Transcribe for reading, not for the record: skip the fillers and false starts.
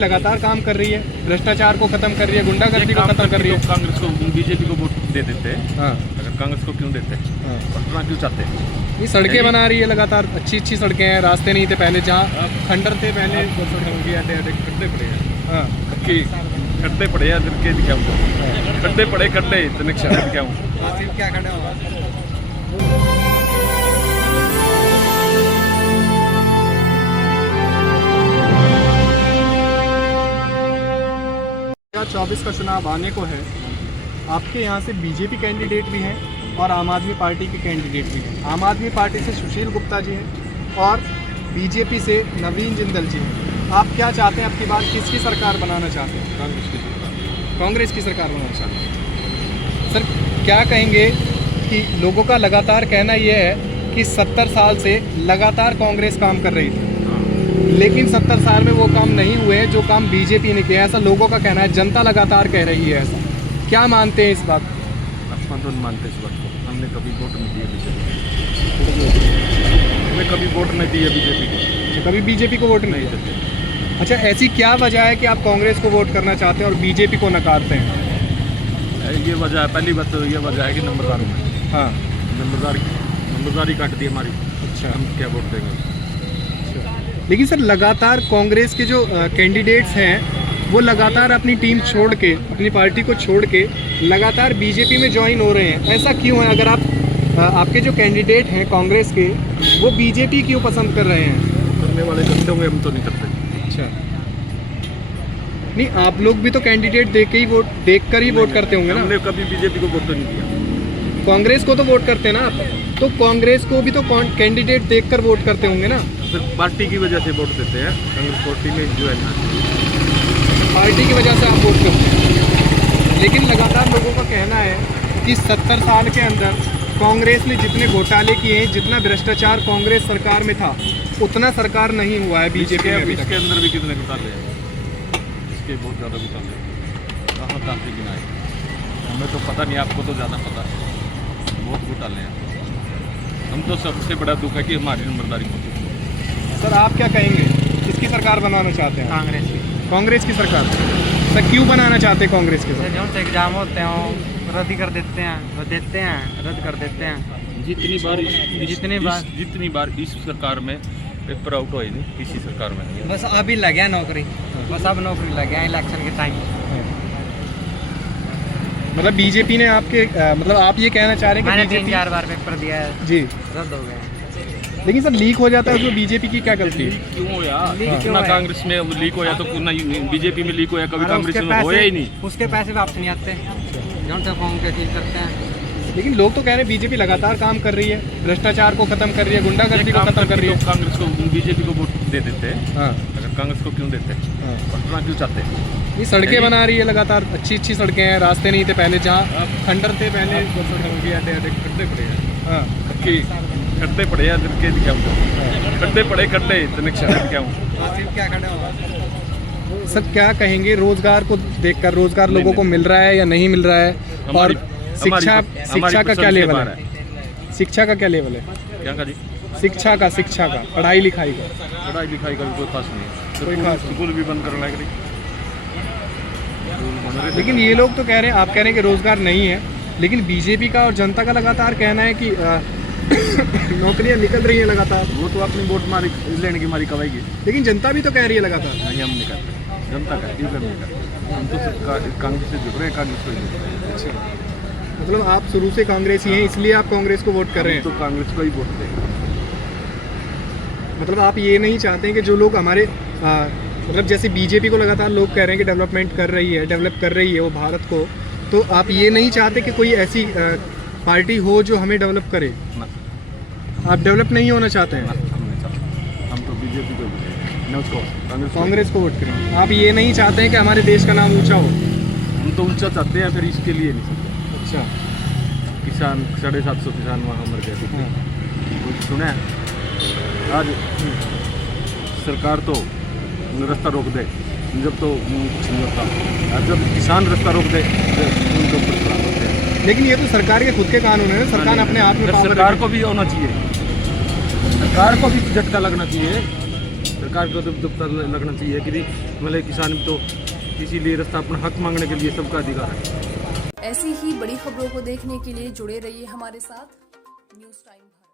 लगातार काम कर रही है, भ्रष्टाचार को खत्म कर रही है, गुंडागर्दी को खत्म कर रही है। कांग्रेस को बीजेपी को वोट दे देते हैं। हाँ। अगर कांग्रेस को क्यों देते हैं? हाँ। पटना क्यों चाहते हैं? ये सड़कें बना रही है लगातार, अच्छी अच्छी सड़कें हैं, रास्ते नहीं थे पहले, जहाँ खंडर थे पहले खड्डे पड़े हैं। हाँ। खड्डे पड़े हैं, के दिखाऊँ खड्डे पड़े खड्डे इतने दिखाऊँ क्या खड़ा हुआ? क्या 24 का चुनाव आने को है, आपके यहाँ से बीजेपी कैंडिडेट भी हैं और आम आदमी पार्टी के कैंडिडेट भी हैं। आम आदमी पार्टी से सुशील गुप्ता जी हैं और बीजेपी से नवीन जिंदल जी हैं। आप क्या चाहते हैं, आपकी बात किसकी सरकार बनाना चाहते हैं? कांग्रेस की सरकार बनाना चाहते हैं। सर क्या कहेंगे कि लोगों का लगातार कहना यह है कि 70 साल से लगातार कांग्रेस काम कर रही थी, लेकिन 70 साल में वो काम नहीं हुए हैं जो काम बीजेपी ने किया, ऐसा लोगों का कहना है। जनता लगातार कह रही है ऐसा, क्या मानते हैं इस बात को? अपन तो मानते इस बात को। हमने कभी वोट नहीं दिया बीजेपी, हमने कभी वोट नहीं दिया बीजेपी को। कभी बीजेपी को वोट नहीं देते। अच्छा, ऐसी क्या वजह है कि आप कांग्रेस को वोट करना चाहते हैं और बीजेपी को नकारते हैं? ये वजह है, पहली बात तो ये वजह है कि नंबरदार में। हाँ, नंबरदारी काट दी हमारी। अच्छा, हम क्या वोट देंगे? लेकिन सर लगातार कांग्रेस के जो कैंडिडेट्स हैं वो लगातार अपनी टीम छोड़ के, अपनी पार्टी को छोड़ के लगातार बीजेपी में ज्वाइन हो रहे हैं। ऐसा क्यों है? अगर आप आपके जो कैंडिडेट हैं कांग्रेस के, वो बीजेपी क्यों पसंद कर रहे हैं? करने वाले करते होंगे, हम तो नहीं करते। अच्छा, नहीं आप लोग भी तो कैंडिडेट देख कर ही वोट करते होंगे ना? हमने कभी बीजेपी को वोट तो नहीं दिया। कांग्रेस को तो वोट करते हैं ना आप, तो कांग्रेस को भी तो कैंडिडेट देखकर वोट करते होंगे ना? फिर पार्टी की वजह से वोट देते हैं। कांग्रेस पार्टी में जो है ना, पार्टी की वजह से आप वोट करते हैं। लेकिन लगातार लोगों का कहना है कि 70 साल के अंदर कांग्रेस ने जितने घोटाले किए हैं, जितना भ्रष्टाचार कांग्रेस सरकार में था, उतना सरकार नहीं हुआ है बीजेपी में। इसके अंदर भी कितने घोटाले हैं, इसके बहुत ज़्यादा घोटाले हैं। कहाँ कहाँ से गिनाए, हमें तो पता नहीं, आपको तो ज़्यादा पता है। बहुत घोटाले हैं। हम तो सबसे बड़ा दुख है कि हमारी नंबरदारी मौजूद है। सर आप क्या कहेंगे, किसकी सरकार बनाना चाहते हैं? कांग्रेस की। कांग्रेस की सरकार। सर क्यों बनाना चाहते हैं कांग्रेस की सरकार? जो एग्जाम होते हैं वो रद्द कर देते हैं, वो देते हैं, रद्द कर देते हैं। जितनी बार इस सरकार में पेपर आउट हुए नहीं, किसी सरकार में नहीं। बस अभी लगे हैं नौकरी, बस अब नौकरी लगे हैं इलेक्शन के टाइम। मतलब बीजेपी ने आपके मतलब आप ये कहना चाह रहे हैं कि मैंने बीजेपी 3-4 बार पेपर दिया है जी, रद्द हो गए हैं। लेकिन सर लीक हो जाता है, उसमें बीजेपी की क्या गलती है? क्यों होया? लीक क्यों ना होया? कांग्रेस में लीक होया तो ना बीजेपी में लीक होया, कभी अरे कांग्रेस उसके में होया ही नहीं। उसके पैसे वापस नहीं आते जो से फॉर्म के चीज करते हैं। लेकिन लोग तो कह रहे हैं बीजेपी लगातार काम कर रही है, भ्रष्टाचार को खत्म कर रही है, गुंडागर्दी को खत्म कर रही है। कांग्रेस को बीजेपी को वोट दे देते हैं। हाँ। अगर कांग्रेस को क्यों देते हैं? हाँ। पटना क्यों चाहते हैं? ये सड़कें बना रही है लगातार, अच्छी अच्छी सड़कें हैं, रास्ते नहीं थे पहले, जहाँ खंडर थे पहले। खड्डे पड़े हैं। हाँ। खड्डे पड़े हैं, के दिखाऊँ खड्डे पड़े खड्डे इतने दिखाऊँ। क्या खड़ा हुआ? सर क्या कहेंगे, रोजगार को देखकर रोजगार लोगों को मिल रहा है या नहीं मिल रहा है? और शिक्षा का क्या लेवल है? शिक्षा का क्या लेवल है? क्या का जी? शिक्षा का पढ़ाई लिखाई का का भी कोई खास नहीं है। कोई खास स्कूल भी बंद करना है। लेकिन ये लोग तो कह रहे हैं, आप कह रहे हैं कि रोजगार नहीं है, लेकिन बीजेपी का और जनता का लगातार कहना है कि नौकरियां निकल रही हैं लगातार। वो तो अपनी वोट मारी लेने की मारी कवाएगी। लेकिन जनता भी तो कह रही है लगातार। नहीं, हम नहीं करते। जनता कहती है, नहीं करते। हम तो सब कांग्रेस से जुड़ रहे हैं, कांग्रेस को ही जुड़ रहे हैं। अच्छा, मतलब आप शुरू से कांग्रेस ही हैं, इसलिए आप कांग्रेस को वोट कर रहे हैं? तो कांग्रेस को ही वोट देंगे। मतलब आप ये नहीं चाहते हैं कि जो लोग हमारे मतलब जैसे बीजेपी को लगातार लोग कह रहे हैं कि डेवलपमेंट कर रही है, डेवलप कर रही है वो भारत को, तो आप ये नहीं चाहते कि कोई ऐसी पार्टी हो जो हमें डेवलप करे? आप डेवलप नहीं होना चाहते हैं? हम तो बीजेपी को कांग्रेस को वोट करें। आप ये नहीं चाहते हैं कि हमारे देश का नाम ऊंचा हो? हम तो ऊंचा चाहते हैं, फिर इसके लिए नहीं सकते। अच्छा, किसान 750 किसान वहाँ मर गए। कुछ सुना है? आज सरकार तो रास्ता रोक दे, जब तो कुछ नहीं होता। जब किसान रास्ता रोक दे तो उनके ऊपर खराब होते हैं। लेकिन ये तो सरकार के खुद के कानून है ना, सरकार अपने हाथ में पावर। सरकार को भी होना चाहिए, सरकार को भी झटका लगना चाहिए। सरकार को तो लगना चाहिए कि मतलब किसान तो इसीलिए रास्ता अपना हक मांगने के लिए सबका अधिकार है। ऐसी ही बड़ी खबरों को देखने के लिए जुड़े रहिए हमारे साथ न्यूज़ टाइम भारत।